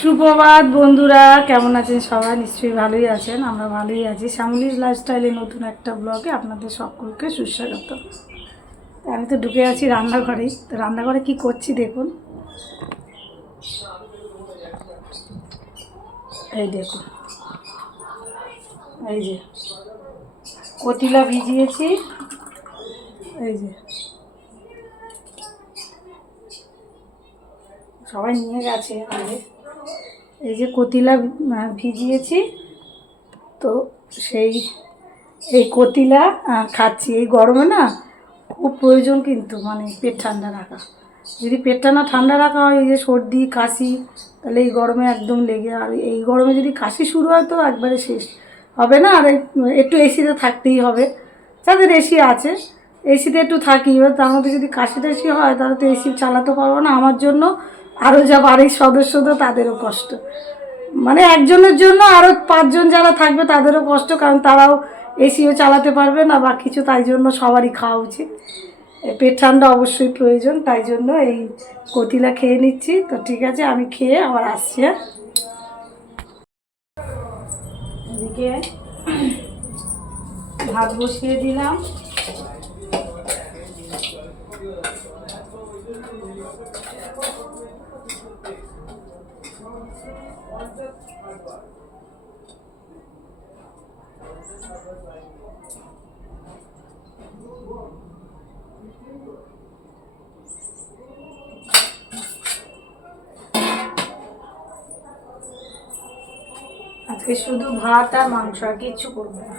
সুপ্রভাত বন্ধুরা, কেমন আছেন সবাই? নিশ্চয়ই ভালোই আছেন। আমরা ভালোই আছি। শ্যামলীর লাইফস্টাইলে নতুন একটা ব্লগে আপনাদের সকলকে সুস্বাগত। আমি তো ঢুকে আছি রান্নাঘরেই। তো রান্নাঘরে কি করছি দেখুন। এই দেখুন, এই যে কতিলা ভিজিয়েছি। এই যে সবাই নিয়ে গেছে আগে। এই যে কতিলা ভিজিয়েছি, তো সেই এই কতিলা খাচ্ছি। এই গরমে না খুব প্রয়োজন, কিন্তু মানে পেট ঠান্ডা রাখা। যদি পেটটা না ঠান্ডা রাখা হয়, এই যে সর্দি কাশি, তাহলে এই গরমে একদম লেগে, আর এই গরমে যদি কাশি শুরু হয় তো একবারে শেষ হবে না। আর একটু এসিতে থাকতেই হবে, যাদের এসি আছে এসিতে একটু থাকি। এবার তার মধ্যে যদি কাশি টাশি হয় তাহলে তো এসি চালাতে পারবো না। আমার জন্য আরও যা বাড়ির সদস্য, তো তাদেরও কষ্ট। মানে একজনের জন্য আরও পাঁচজন যারা থাকবে তাদেরও কষ্ট, কারণ তারাও এসিও চালাতে পারবে না বা কিছু। তাই জন্য সবারই খাওয়া উচিত। পেট ঠান্ডা অবশ্যই প্রয়োজন, তাই জন্য এই কতিলা খেয়ে নিচ্ছি। তো ঠিক আছে, আমি খেয়ে আবার আসছি। এদিকে ভাত বসিয়ে দিলাম। আজকে শুধু ভাত আর মাংস, আর কিচ্ছু করবো না।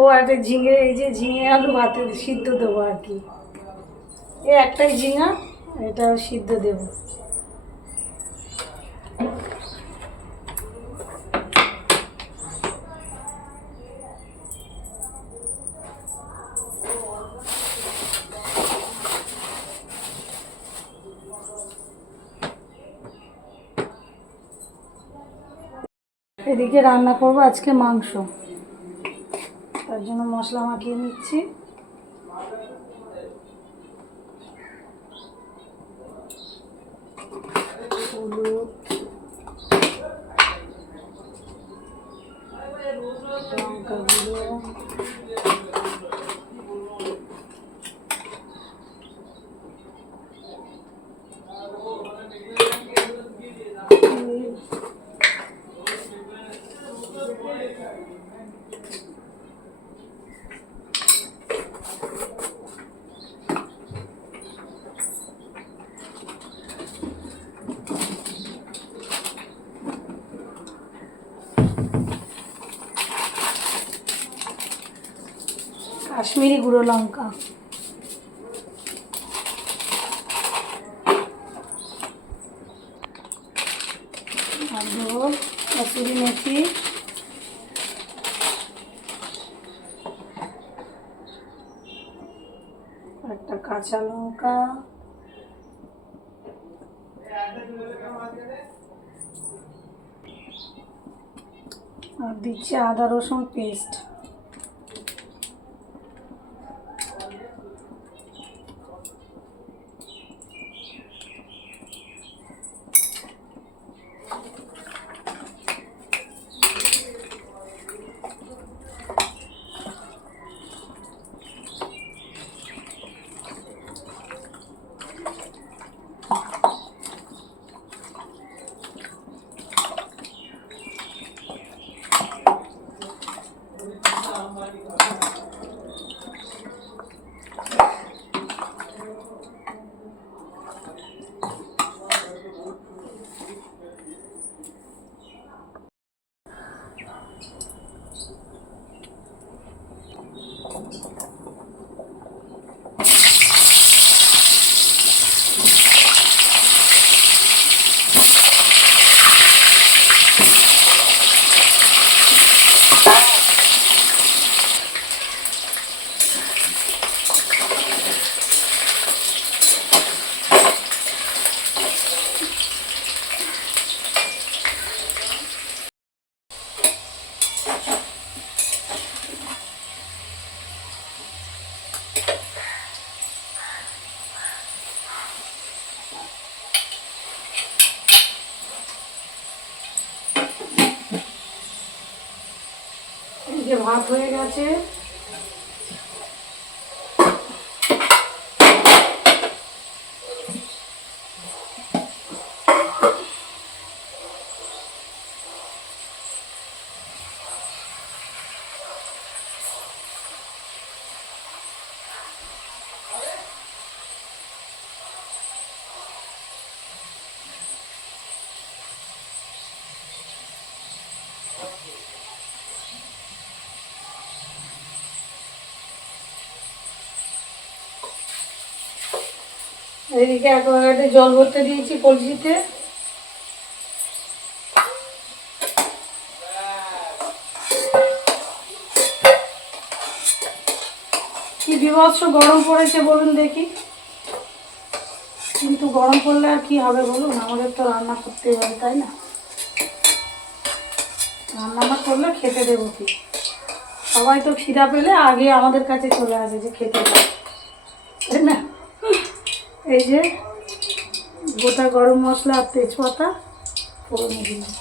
ও একটা ঝিঙে, এই যে ঝিঙে আলু ভাতে সিদ্ধ দেবো আর কি। এই একটাই ঝিঙা, এটা সিদ্ধ দেবো। এদিকে রান্না করবো আজকে মাংস, তার জন্য মশলা মাখিয়ে নিচ্ছি। হলুদ, লঙ্কা গুঁড়ো, কাশ্মীরি গুঁড়ো লঙ্কা, আর দেবো কসুরি মেথি, একটা কাঁচা লঙ্কা, আর দিচ্ছি আদা রসুন পেস্ট। এদিকে ভাত হয়ে গেছে। এদিকে অ্যাকোয়াগার্ডে জল ভরতে দিয়েছি কলসিতে। কি বিভৎস গরম পড়েছে বলুন দেখি, কিন্তু গরম পড়লে আর কি হবে বলুন, আমাদের তো রান্না করতেই হবে, তাই না? রান্না না করলে খেতে দেবো কি? সবাই তো খিদা পেলে আগে আমাদের কাছে চলে আসে যে খেতে দেয়, তাই না? এই যে গোটা গরম মশলা আর তেজপাতা ফোড়নে দিলাম।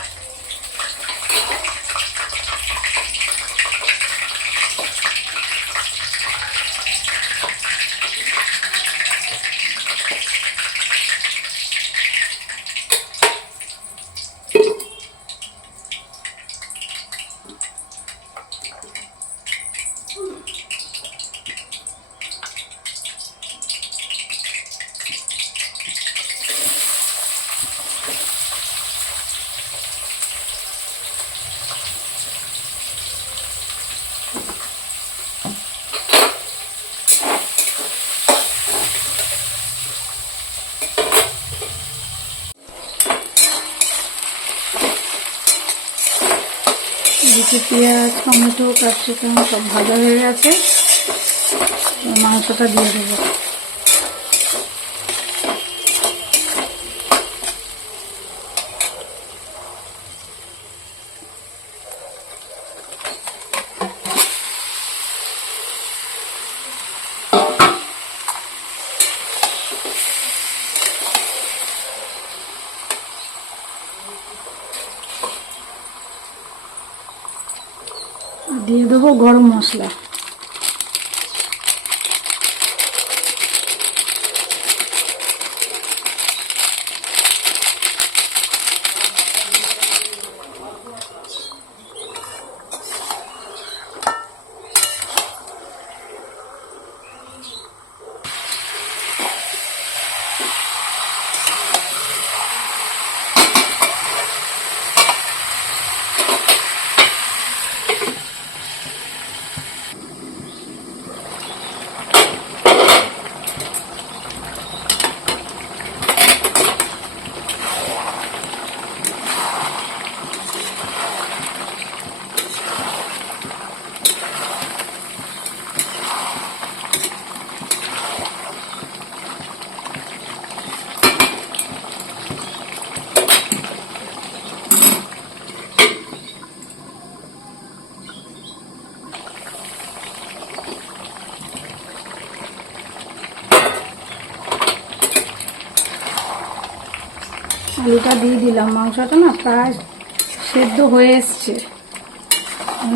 এদিকে পেঁয়াজ, টমেটো, ক্যাপসিকাম সব ভাজা হয়ে গেছে, মাংসটা দিয়ে দেবো। দিয়ে দেবো গরম মশলা। আলুটা দিয়ে দিলাম, মাংসটা না প্রায় সেদ্ধ হয়ে এসছে,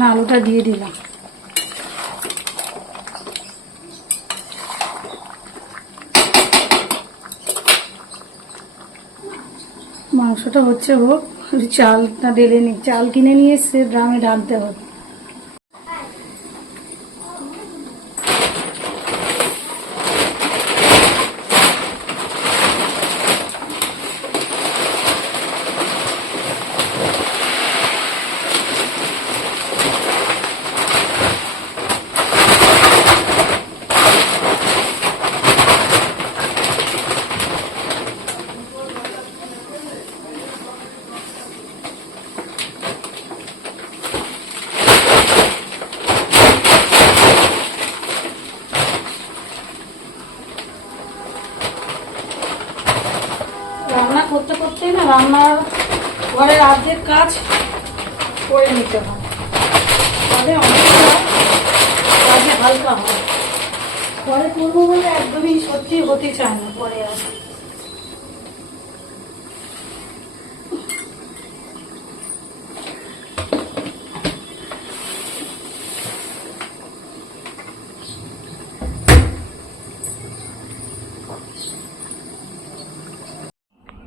আলুটা দিয়ে দিলাম। মাংসটা হচ্ছে হোক, চালটা ঢেলে নিই, চাল কিনে নিয়ে এসে ড্রামে ঢালতে হবে। রান্না করতে করতেই না রান্নার ঘরের অর্ধেক কাজ করে নিতে হয়, তাহলে অনেকটা কাজে হালকা হয়। পরে করবো বলে একদমই সত্যি হতে চায় না পরে আর।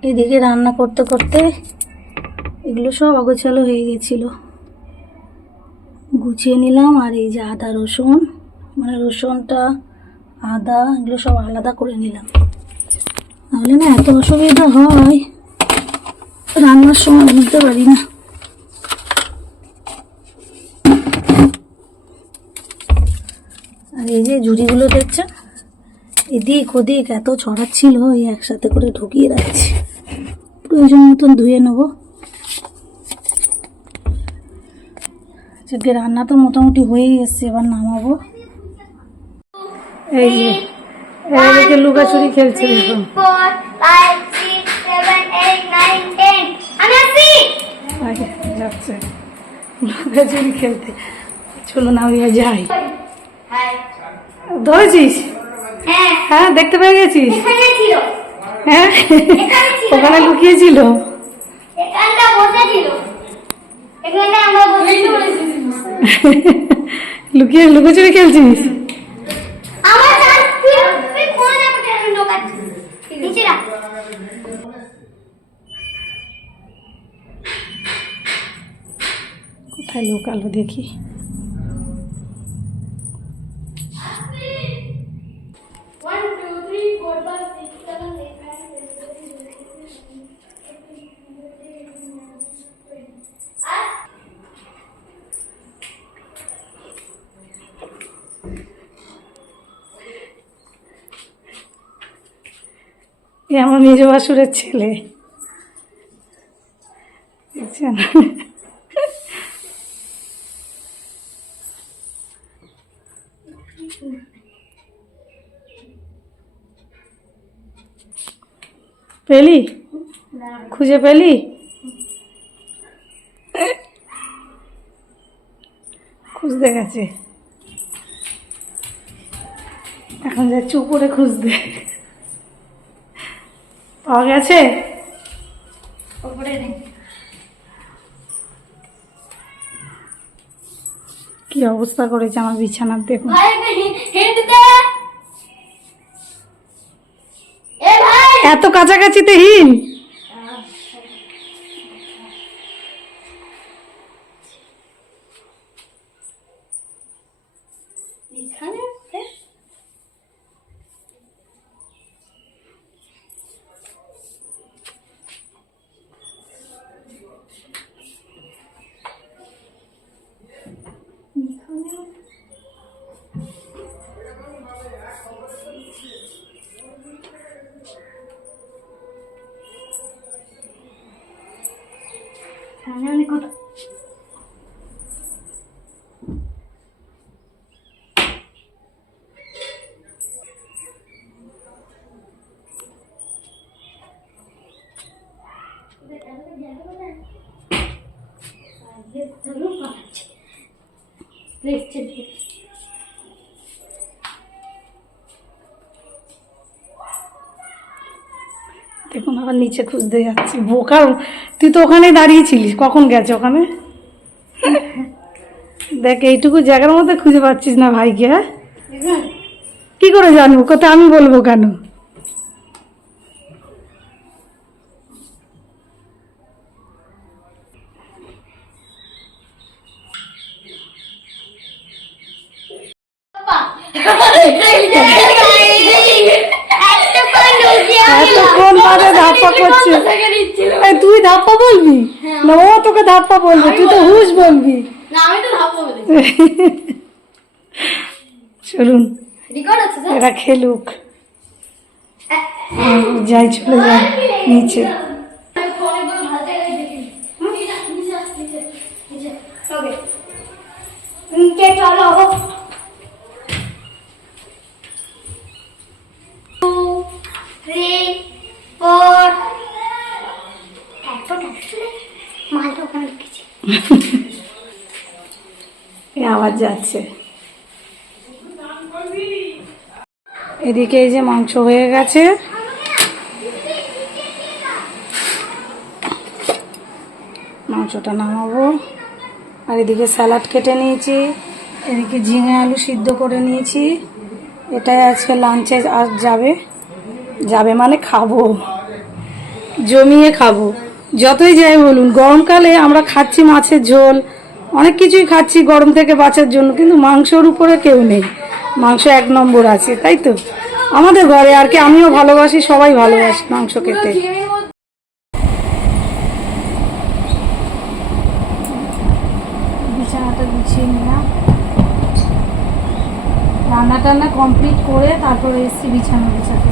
এদিকে রান্না করতে করতে এগুলো সব অগোছালো হয়ে গেছিলো, গুছিয়ে নিলাম। আর এই যে আদা রসুন, মানে রসুনটা আদা এগুলো সব আলাদা করে নিলাম, নাহলে না এত অসুবিধা হয় রান্নার সময় বুঝতে পারি না। আর এই যে ঝুড়িগুলো দেখছেন, এদিক ওদিক এত ছড়াচ্ছিল, এই একসাথে করে ঢুকিয়ে রাখছি, প্রয়োজন মতন ধুয়ে নেবো। আজকে রান্না তো মোটামুটি হয়েই এসছে, এবার নামাবো। এই যে এদিকে লুকাচুরি খেলছে, দেখুন যাচ্ছে লুকাচুরি খেলতে। চলো না, আমি যাই। ধরেছিস? হ্যাঁ, দেখতে পেয়ে গেছিস? হ্যাঁ, ওখানে লুকিয়েছিল। লুকিয়ে লুকোচুরি খেলছিস? কোথায় লুকালো দেখি। এ আমার মেজ বাসুরের ছেলে, দেখছেন? পেলি? খুঁজে পেলি? খুঁজতে গেছে, এখন যাচ্ছি উপরে খুঁজতে। পাওয়া গেছে? কি অবস্থা করেছে আমার বিছানার, দেখুন। এত কাছাকাছিতে হিন। দেখুন আবার নিচে খুঁজতে যাচ্ছি। বোকার, তুই তো ওখানে দাঁড়িয়েছিলিস, কখন গেছে ওখানে? দেখ এইটুকু জায়গার মধ্যে খুঁজে পাচ্ছিস না ভাইকে। হ্যাঁ, কি করে জানবো? কথা আমি বলবো কেন? এতক্ষণ বাদে ধাপ্পা করছে। তুই ধাপ্পা বলবি না, ও তোকে ধাপ্পা বলবে, তুই তো হুশ বলবি। চলুন এরা খেলুক, যাই চলে যাই নিচে। আওয়াজ যাচ্ছে। এদিকে এই যে মাংস হয়ে গেছে, মাংসটা নামাবো। আর এদিকে স্যালাড কেটে নিয়েছি, এদিকে ঝিঙে আলু সিদ্ধ করে নিয়েছি। এটাই আজকে লাঞ্চে আর যাবে মানে খাবো। জমিয়ে খাবো। যতই যাই বলুন, গরমকালে আমরা খাচ্ছি মাছের ঝোল, অনেক কিছুই খাচ্ছি গরম থেকে বাঁচার জন্য, কিন্তু মাংসর উপরে কেউ নেই। মাংস 1 নম্বর আছে, তাই তো আমাদের ঘরে। আর কি আমিও ভালোবাসি, সবাই ভালোবাসি মাংস খেতে। বিছানাটা গুছিয়ে নিলাম, রান্না টান্না কমপ্লিট করে তারপরে এসছি বিছানা গুছাতে।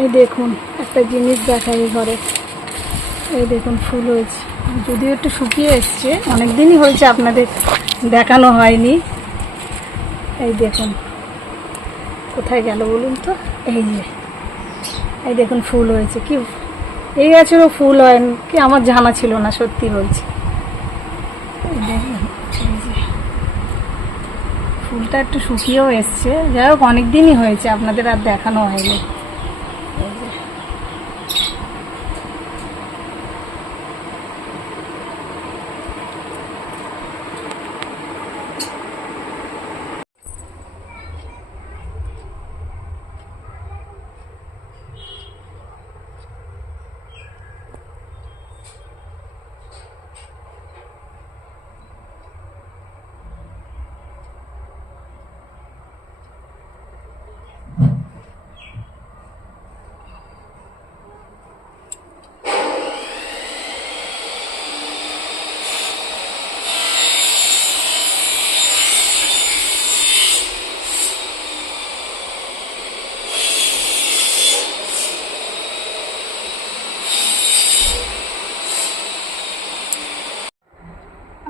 এই দেখুন একটা জিনিস দেখাই ঘরে, এই দেখুন ফুল হয়েছে, যদিও একটু শুকিয়ে এসছে, অনেক দিনই হয়েছে আপনাদের দেখানো হয়নি। এই দেখুন কোথায় গেল বলুন তো, এই দেখুন ফুল হয়েছে। কি এই গাছেরও ফুল হয় কি আমার জানা ছিল না, সত্যি বলছি। এই দেখুন ফুলটা একটু শুকিয়েও এসছে, যাই হোক অনেক দিনই হয়েছে, আপনাদের আর দেখানো হয়নি।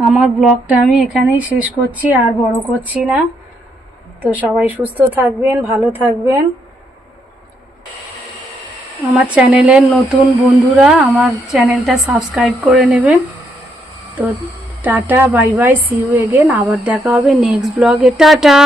আমার ব্লগটা আমি এখানেই শেষ করছি, আর বড় করছি না। তো সবাই সুস্থ থাকবেন, ভালো থাকবেন। আমার চ্যানেলের নতুন বন্ধুরা আমার চ্যানেলটা সাবস্ক্রাইব করে নেবেন। তো tata, bye bye, see you again. আবার দেখা হবে নেক্সট ব্লগে। টাটা।